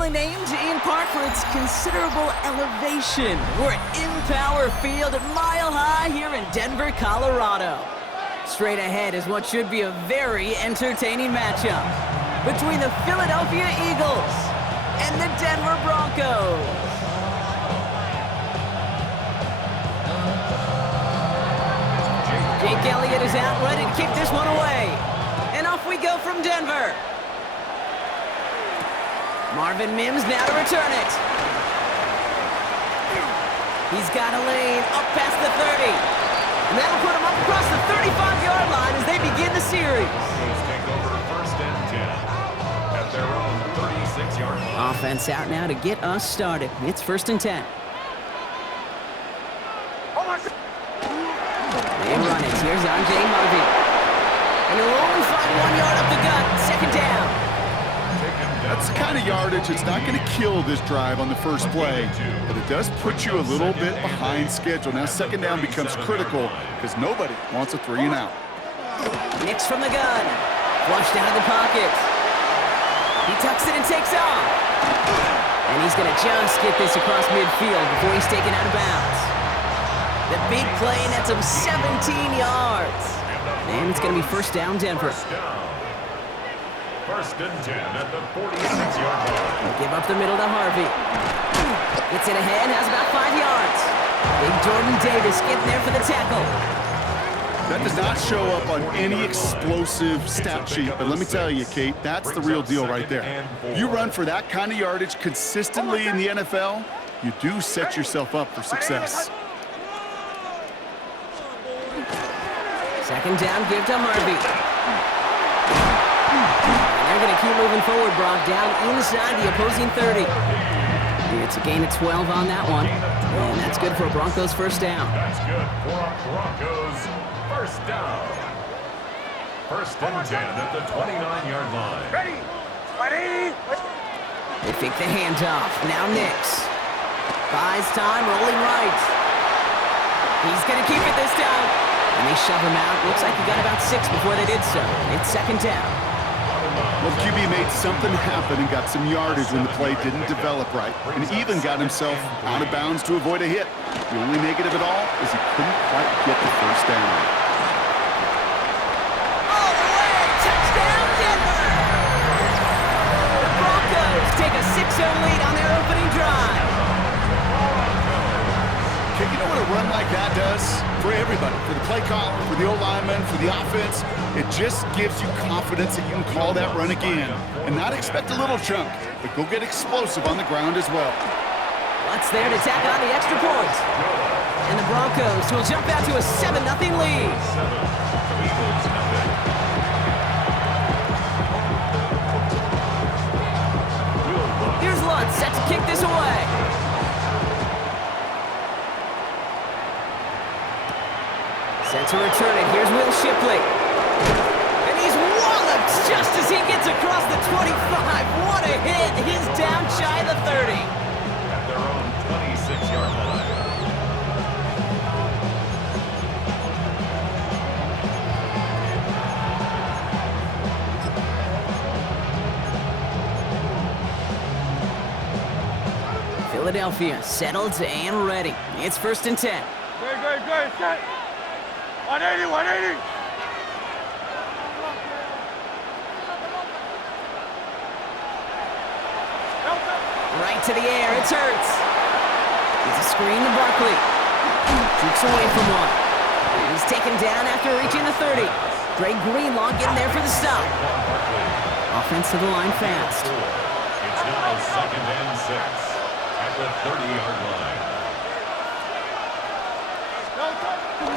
popularly named in part for its considerable elevation. We're at Empower Field at Mile High here in Denver, Colorado. Straight ahead is what should be a very entertaining matchup between the Philadelphia Eagles and the Denver Broncos. Jake Elliott is out ready to kick this one away. And off we go from Denver. Marvin Mims now to return it. He's got a lane up past the 30. And that'll put him up across the 35-yard line as they begin the series. Take over first and 10 at their own 36-yard line. Offense out now to get us started. It's first and 10. They run it. Here's R.J. Harvey. And he'll only find 1 yard up the gut. Second down. That's the kind of yardage that's not going to kill this drive on the first play, but it does put you a little bit behind schedule. Now second down becomes critical because nobody wants a 3 and out. Nix from the gun. Flushed out of the pocket. He tucks it and takes off. And he's going to just get this across midfield before he's taken out of bounds. The big play nets him 17 yards. And it's going to be first down, Denver. First and 10 at the 46-yard line. Give up the middle to Harvey. Gets it ahead, has about 5 yards. Big Jordan Davis getting there for the tackle. That does not show up on any explosive stat sheet, but let me tell you, Kate, that's the real deal right there. You run for that kind of yardage consistently in the NFL, you do set yourself up for success. Second down, give to Harvey. They're going to keep moving forward, Brock, down inside the opposing 30. It's a gain of 12 on that one. And that's good for a Broncos first down. That's good for a Broncos first down. First and 10 at the 29-yard line. Ready! They fake the handoff. Now Nix. Buys time, rolling right. He's going to keep it this time. And they shove him out. Looks like he got about 6 before they did so. It's second down. Well, QB made something happen and got some yardage when the play didn't develop right, and even got himself out of bounds to avoid a hit. The only negative at all is he couldn't quite get the first down. All the way! Touchdown, Denver! The Broncos take a 6-0 lead on their opening drive. Okay, you know what a run like that does? For everybody, for the play caller, for the O-lineman, for the offense, it just gives you confidence that you can call that run again and not expect a little chunk, but go get explosive on the ground as well. What's there to tack on the extra point? And the Broncos will jump out to a 7-0 lead. Here's Lutz set to kick this away. Set to return it. Here's Will Shipley. And he's walloped just as he gets across the 25. What a hit. He's down shy of the 30. At their own 26-yard line. Philadelphia settled and ready. It's first and 10. Good. Set. 180. Right to the air, it's Hurts. It's a screen to Barkley. Shoots away from one. He's taken down after reaching the 30. Dre Greenlaw getting there for the stop. Offense to the line fast. It's now second and 6 at the 30-yard line.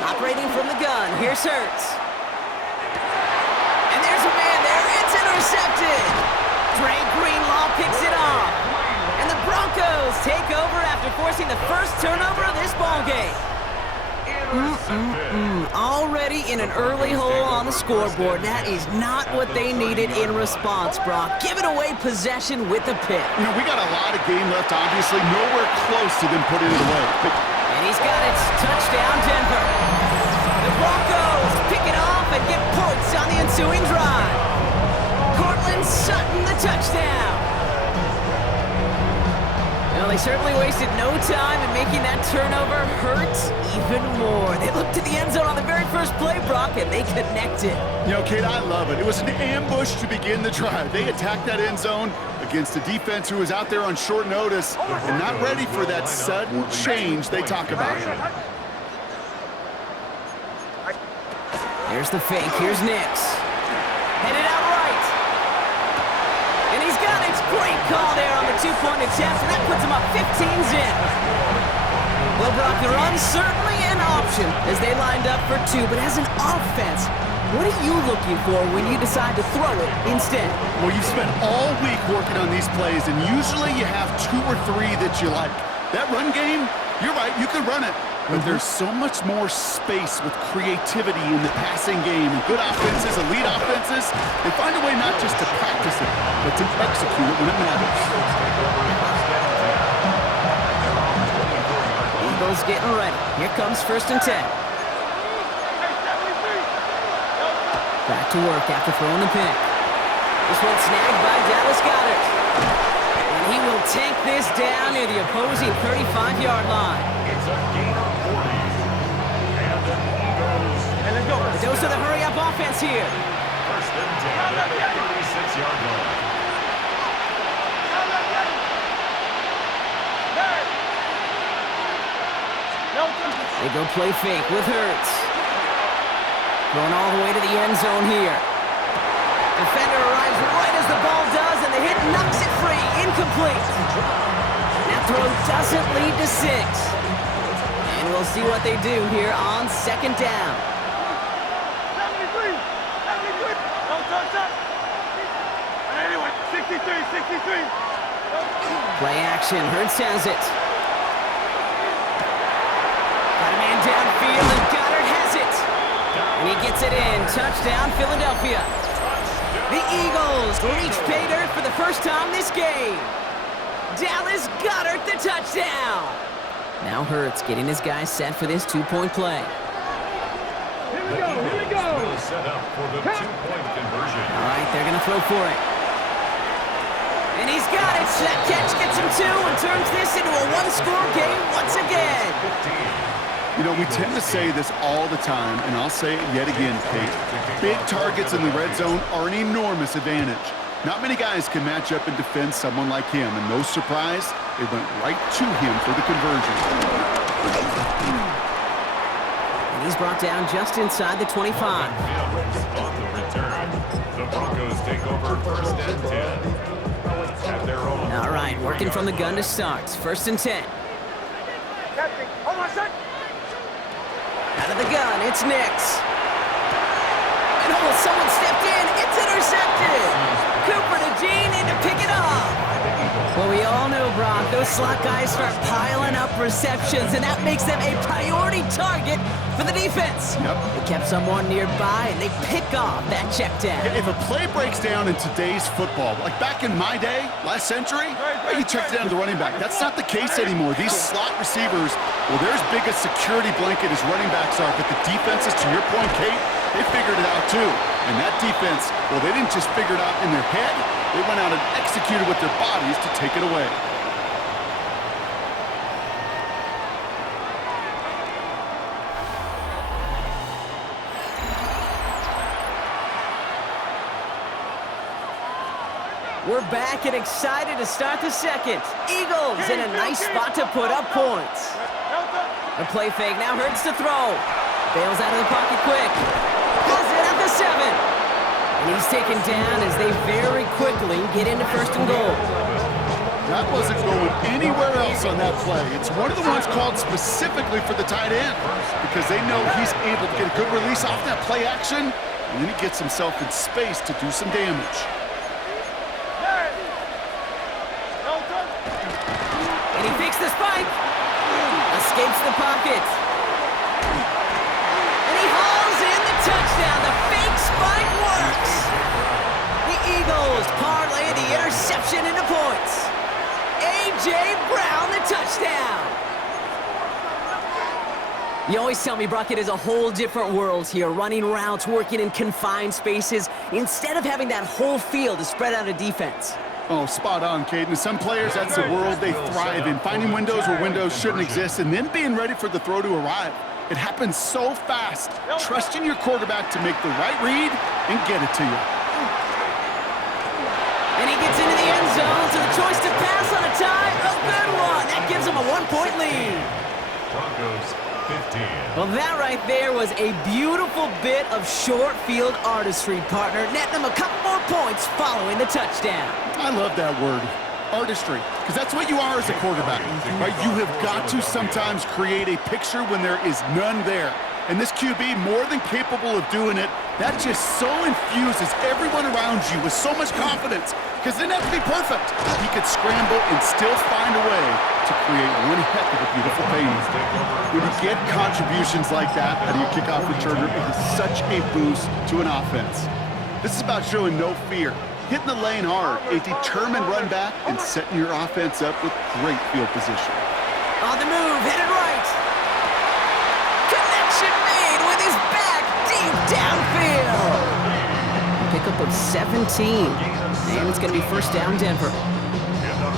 Operating from the gun, here's Hurts. And there's a man there, it's intercepted. Dre Greenlaw picks it off. And the Broncos take over after forcing the first turnover of this ballgame. Already in an early hole on the scoreboard. That is not what they needed in response, Brock. Giving away possession with the pick. You know, we got a lot of game left, obviously. Nowhere close to them putting it away. And he's got it. Touchdown, Denver. The Broncos pick it off and get points on the ensuing drive. Cortland Sutton, the touchdown. he certainly wasted no time in making that turnover hurt even more. They looked to the end zone on the very first play, Brock, and they connected. You know, Kate, I love it. It was an ambush to begin the drive. They attacked that end zone against a defense who was out there on short notice and not ready for that sudden change they talk about. Here's the fake. Here's Nix. Headed out right. And he's got it. Great call there on the two-point attempt, and that puts him up 15 zip. Well, Brock, the run certainly an option as they lined up for two, but as an offense, what are you looking for when you decide to throw it instead? Well, you've spent all week working on these plays, and usually you have 2 or 3 that you like. That run game, you're right, you can run it. But there's so much more space with creativity in the passing game. And good offenses, elite offenses, they find a way not just to practice it, but to execute it when it matters. Eagles getting ready. Here comes 1st and 10. Back to work after throwing the pick. This one snagged by Dallas Goedert. And he will take this down near the opposing 35-yard line. It's a gain of 40. And the Eagles. And let's go. The dose of the hurry-up offense here. 1st and 10 at the 36-yard line. They go play fake with Hurts. Going all the way to the end zone here. Defender arrives right as the ball does, and the hit knocks it free. Incomplete. That throw doesn't lead to 6. And we'll see what they do here on 2nd down. 73. Don't touch that. And anyway, 63. Play action. Hurts has it. Got a man downfield, and Goddard has it. And he gets it in. Touchdown, Philadelphia. The Eagles reach pay dirt for the first time this game. Dallas Goedert the touchdown. Now Hurts getting his guys set for this 2-point play. Here we go. Will set up for the 2-point conversion. All right, they're going to throw for it. And he's got it. That catch gets him 2 and turns this into a 1-score game once again. 15. You know, we tend to say this all the time, and I'll say it yet again, Kate. Big targets in the red zone are an enormous advantage. Not many guys can match up and defend someone like him, and no surprise, they went right to him for the conversion. And he's brought down just inside the 25. On the return, the Broncos take over 1st and 10. At their own. All right, working from the gun to start. 1st and 10. Captain, hold on a sec. Out of the gun, it's Nix. And oh, someone stepped in. It's intercepted. Cooper to Jean in to pick it up. Well, we all know, Brock, those slot guys start piling up receptions, and that makes them a priority target for the defense. Yep. They kept someone nearby, and they pick off that check down. If a play breaks down in today's football, like back in my day, last century, you checked down the running back. That's not the case anymore. These slot receivers, well, they're as big a security blanket as running backs are, but the defenses, to your point, Kate, they figured it out too. And that defense, well, they didn't just figure it out in their head. They went out and executed with their bodies to take it away. We're back and excited to start the second. Eagles in a nice spot to put up points. A play fake, now Hurts to throw. Bails out of the pocket quick. Has it at the 7. And he's taken down as they very quickly get into 1st and goal. That wasn't going anywhere else on that play. It's one of the ones called specifically for the tight end because they know he's able to get a good release off that play action, and then he gets himself in space to do some damage. And he fakes the spike. Escapes the pocket. And he hauls in the touchdown. The fake spike works. The Eagles parlay the interception into points. A.J. Brown, the touchdown. You always tell me, Brock, it is a whole different world here, running routes, working in confined spaces, instead of having that whole field to spread out a defense. Oh, spot on, Caden. Some players, that's the world they thrive in, finding windows where windows shouldn't exist and then being ready for the throw to arrive. It happens so fast. Trusting your quarterback to make the right read and get it to you. And he gets into the end zone, so the choice to pass on a tie, a good one. That gives him a 1-point lead. Broncos 15. Well, that right there was a beautiful bit of short field artistry, partner, netting him a couple more points following the touchdown. I love that word, artistry, because that's what you are as a quarterback, right? You have got to sometimes create a picture when there is none there. And this QB, more than capable of doing it, that just so infuses everyone around you with so much confidence, because it didn't have to be perfect. He could scramble and still find a way to create one heck of a beautiful painting. When you get contributions like that out of your kickoff returner, it is such a boost to an offense. This is about showing no fear, hitting the lane hard, a determined run back, and setting your offense up with great field position. On the move, headed right. Connection made with his back deep downfield. Pickup of 17. And it's going to be first down, Denver.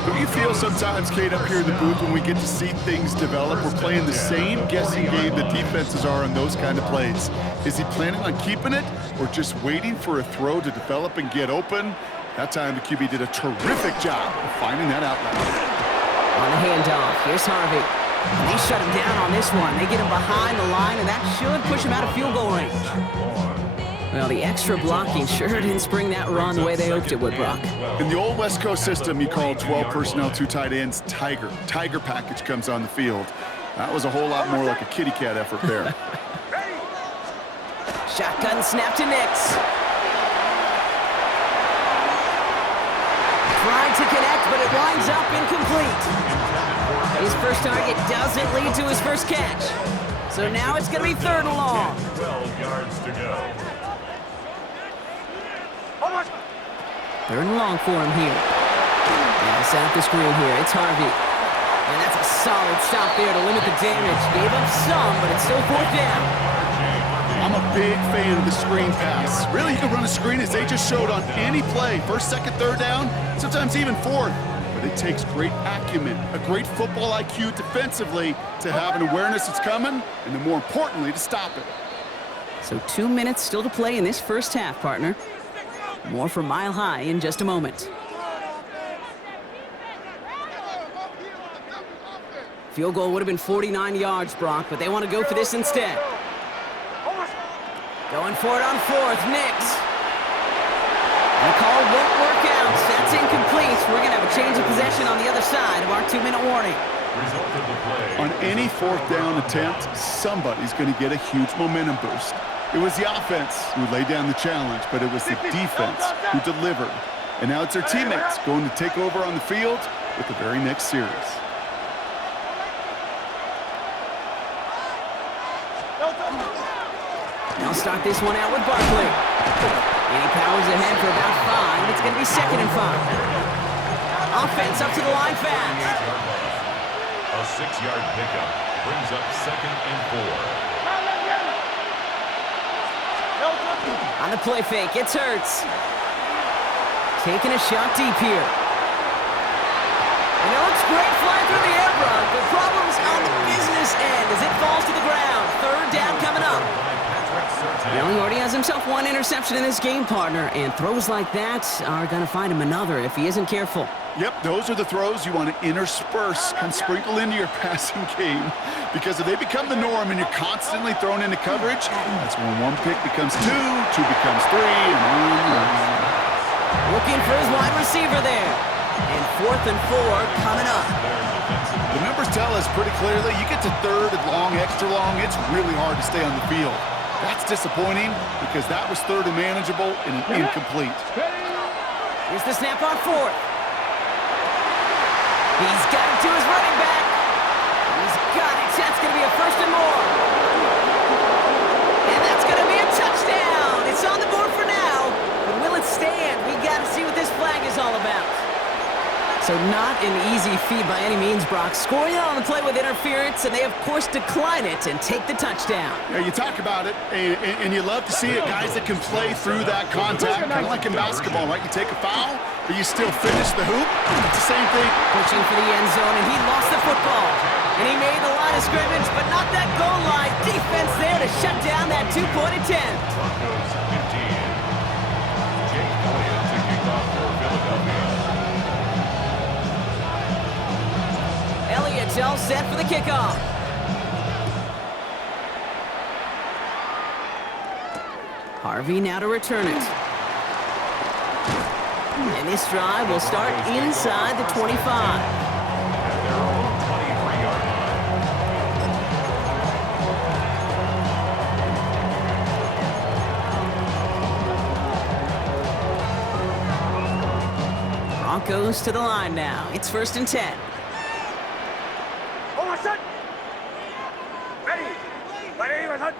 Don't you feel sometimes, Kate, up here in the booth when we get to see things develop, we're playing the same guessing game that defenses are on those kind of plays? Is he planning on keeping it or just waiting for a throw to develop and get open? That time the QB did a terrific job of finding that outlet. On the handoff, here's Harvey. And they shut him down on this one. They get him behind the line, and that should push him out of field goal range. Well, the extra blocking sure didn't spring that run the way they hoped it would, Brock. In the old West Coast system, you call 12 personnel, 2 tight ends, Tiger. Tiger package comes on the field. That was a whole lot more like a kitty cat effort there. Shotgun snap to Nix. Tried to connect, but it winds up incomplete. His first target doesn't lead to his first catch. So now it's going to be 3rd and long. 12 yards to go. 3rd and long for him here. Now set up the screen here. It's Harvey. And that's a solid stop there to limit the damage. Gave up some, but it's still 4th down. I'm a big fan of the screen pass. Really, you can run a screen as they just showed on any play. 1st, 2nd, 3rd down, sometimes even 4th. But it takes great acumen, a great football IQ defensively to have an awareness it's coming, and then more importantly, to stop it. So 2 minutes still to play in this first half, partner. More from Mile High in just a moment. Field goal would have been 49 yards, Brock, but they want to go for this instead. Going for it on 4th, Nix. The call won't work out. That's incomplete. We're going to have a change of possession on the other side of our 2-minute warning. Result of the play. On any 4th down attempt, somebody's going to get a huge momentum boost. It was the offense who laid down the challenge, but it was the defense who delivered. And now it's their teammates going to take over on the field with the very next series. Now start this one out with Barkley. And he powers ahead for about 5. It's going to be 2nd and 5. Offense up to the line fast. A 6-yard pickup brings up 2nd and 4. On the play fake, it's Hurts. Taking a shot deep here. And it looks great flying through the air, Brock. The problem's on the business end as it falls to the ground. 3rd down coming up. Well, he already has himself 1 interception in this game, partner, and throws like that are going to find him another if he isn't careful. Yep, those are the throws you want to intersperse and sprinkle into your passing game, because if they become the norm and you're constantly thrown into coverage, that's when 1 pick becomes 2, 2 becomes 3, and on. Looking for his wide receiver there. And 4th and 4 coming up. The numbers tell us pretty clearly, you get to 3rd and long, extra long, it's really hard to stay on the field. That's disappointing because that was 3rd and manageable and an incomplete. Here's the snap on 4th. He's got it to his running back. He's got it. That's going to be a 1st and more. And that's going to be a touchdown. It's on the board for now. But will it stand? We got to see what this flag is all about. So not an easy feat by any means, Brock. Scoring on the play with interference, and they, of course, decline it and take the touchdown. Yeah, you talk about it, and you love to see it. Guys that can play through that contact, kind of like in basketball, right? You take a foul, but you still finish the hoop. It's the same thing. Pushing for the end zone, and he lost the football. And he made the line of scrimmage, but not that goal line. Defense there to shut down that two-point attempt. Broncos 15. Jake Elliott to kick off for Philadelphia. Elliott's all set for the kickoff. Harvey now to return it. And this drive will start inside the 25. At their own 23-yard line. Broncos to the line now. It's 1st and 10. Hold on, son. Ready. Ready, my son.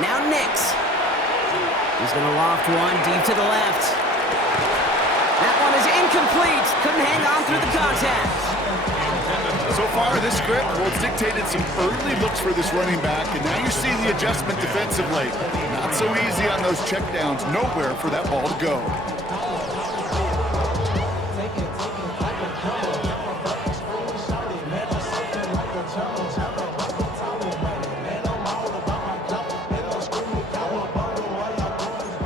Now Nix. He's going to loft one deep to the left. That one is incomplete. Couldn't hang on through the contact. So far, this script, well, it's dictated some early looks for this running back, and now you're seeing the adjustment defensively. Not so easy on those checkdowns. Nowhere for that ball to go.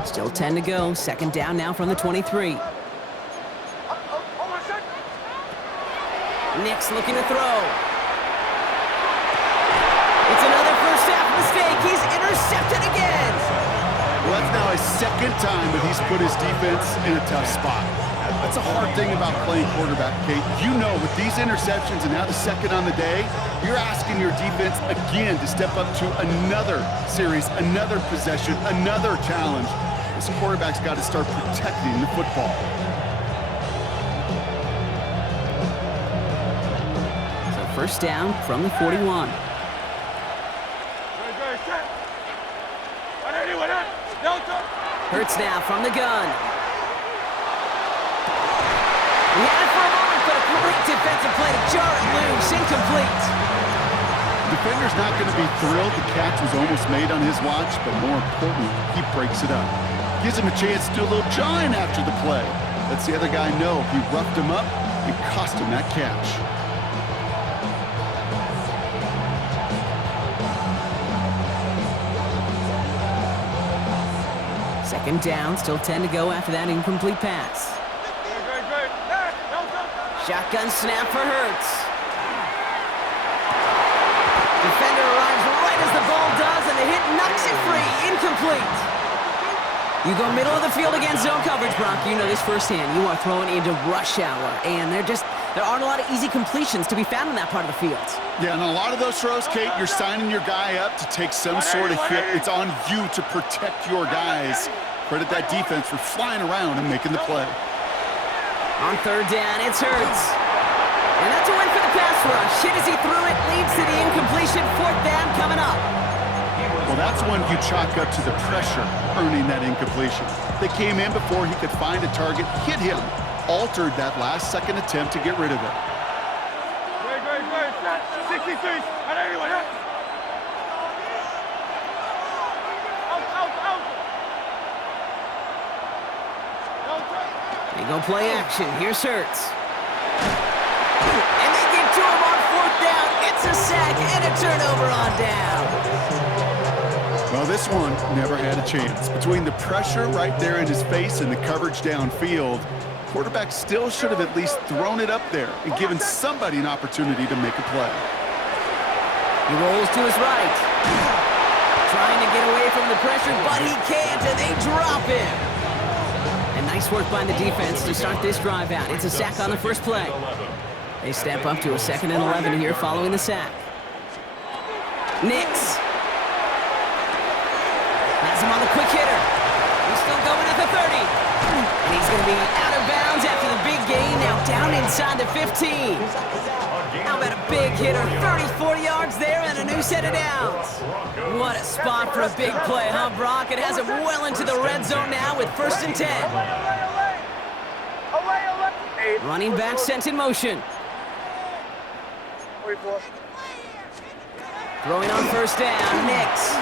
Still 10 to go. 2nd down now from the 23. Nix looking to throw. It's another first half mistake. He's intercepted again. Well, that's now his 2nd time that he's put his defense in a tough spot. That's a hard thing about playing quarterback, Kate. You know, with these interceptions and now the 2nd on the day, you're asking your defense again to step up to another series, another possession, another challenge. This quarterback's got to start protecting the football. So 1st down from the 41. Hurts now from the gun. He had it for a moment, but a great defensive play to jar it loose. Incomplete. The defender's not going to be thrilled the catch was almost made on his watch, but more importantly, he breaks it up. Gives him a chance to do a little jawing after the play. Lets the other guy know he roughed him up and cost him that catch. Second down, still 10 to go after that incomplete pass. Shotgun snap for Hurts. Defender arrives right as the ball does, and the hit knocks it free. Incomplete. You go middle of the field against zone coverage, Brock. You know this firsthand. You are throwing into rush hour, and there aren't a lot of easy completions to be found in that part of the field. Yeah, and a lot of those throws, Kate, you're signing your guy up to take some sort of hit. It's on you to protect your guys. Credit that defense for flying around and making the play. On 3rd down, it's Hurts. And that's a win for the pass rush. Hit as he threw it, leads to the incompletion. 4th down coming up. Well, that's one you chalk up to the pressure earning that incompletion. They came in before he could find a target, hit him, altered that last-second attempt to get rid of it. Great. 63. And anyone, out. They go play action. Here's Hurts. And they get to him on 4th down. It's a sack and a turnover on down. Well, this one never had a chance. Between the pressure right there in his face and the coverage downfield, quarterback still should have at least thrown it up there and given somebody an opportunity to make a play. He rolls to his right. Trying to get away from the pressure, but he can't, and they drop him. And nice work by the defense to start this drive out. It's a sack on the first play. They step up to a 2nd and 11 here following the sack. Nix. Has him on the quick hitter. He's still going at the 30. And he's going to be out of bounds after the big gain. Now down inside the 15. How about a big hitter? 34 yards there and a new set of downs. What a spot for a big play, huh, Brock? It has him well into the red zone now with 1st and 10. Running back sent in motion. Throwing on 1st down, Nix.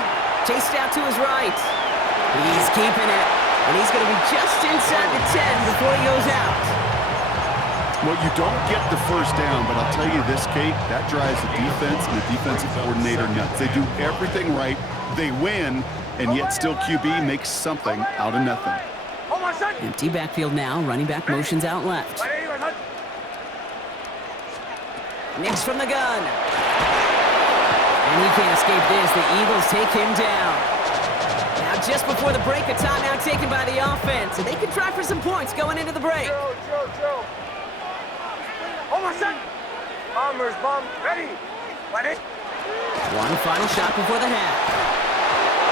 Chased out to his right. He's keeping it. And he's going to be just inside the 10 before he goes out. Well, you don't get the 1st down, but I'll tell you this, Kate, that drives the defense and the defensive coordinator nuts. They do everything right. They win, and yet still QB makes something out of nothing. Empty backfield now. Running back motions out left. Nix from the gun. And he can't escape this. The Eagles take him down. Now just before the break, a timeout taken by the offense. And they can try for some points going into the break. Bombers, bomb, ready. One final shot before the half.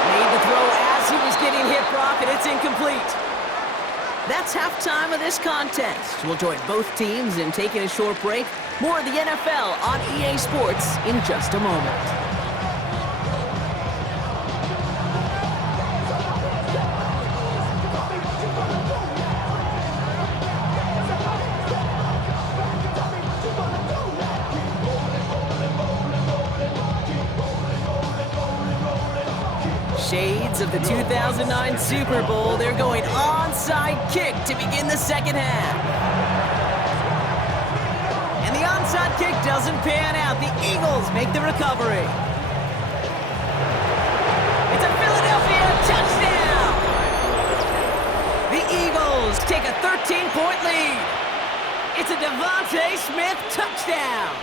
Made the throw as he was getting hit, Brock, and it's incomplete. That's halftime of this contest. We'll join both teams in taking a short break. More of the NFL on EA Sports in just a moment. Shades of the 2009 Super Bowl. They're going onside kick to begin the 2nd half. And the onside kick doesn't pan out. The Eagles make the recovery. It's a Philadelphia touchdown! The Eagles take a 13-point lead. It's a Devontae Smith touchdown.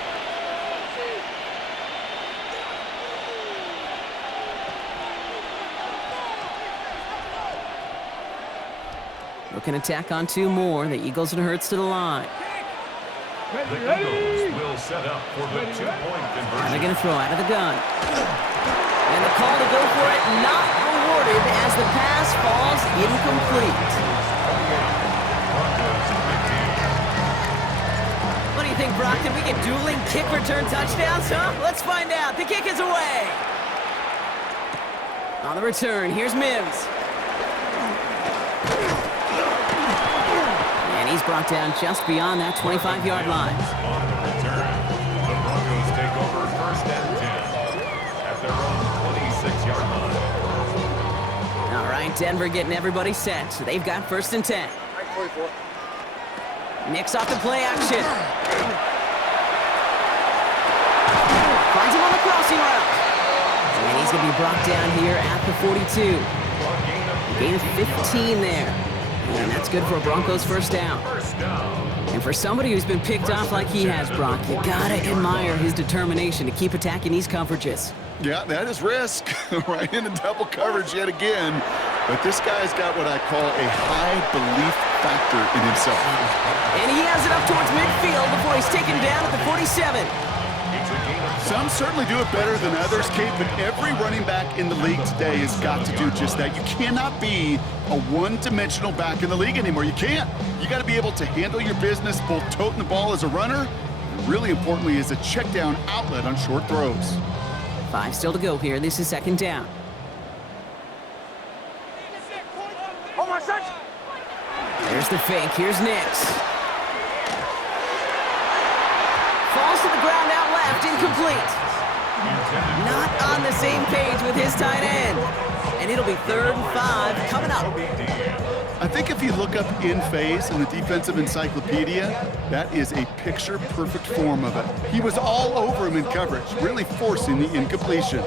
Looking to tack on 2 more. The Eagles and Hurts to the line. The Eagles will set up for the 2-point conversion. And they're going to throw out of the gun. And the call to go for it not awarded as the pass falls incomplete. What do you think, Brock? Can we get dueling kick return touchdowns, huh? Let's find out. The kick is away. On the return, here's Mims. He's brought down just beyond that 25-yard line. On the return, the Broncos take over 1st and 10 at their own 26-yard line. All right, Denver getting everybody set. So they've got 1st and 10. Nix off the play action. Finds him on the crossing route. And he's going to be brought down here at the 42. Gain of 15 there. And that's good for a Broncos 1st down. And for somebody who's been picked off like he has, Brock, you gotta admire his determination to keep attacking these coverages. Yeah, that is risk. Right into double coverage yet again. But this guy's got what I call a high belief factor in himself. And he has it up towards midfield before he's taken down at the 47. Some certainly do it better than others, Kate, but every running back in the league today has got to do just that. You cannot be a one-dimensional back in the league anymore. You can't. You got to be able to handle your business, both toting the ball as a runner, and really importantly, as a check-down outlet on short throws. 5 still to go here. This is 2nd down. There's the fake. Here's Nix. Falls to the ground out left, incomplete. Not on the same page with his tight end. And it'll be 3rd and 5 coming up. I think if you look up in phase in the defensive encyclopedia, that is a picture-perfect form of it. He was all over him in coverage, really forcing the incompletion.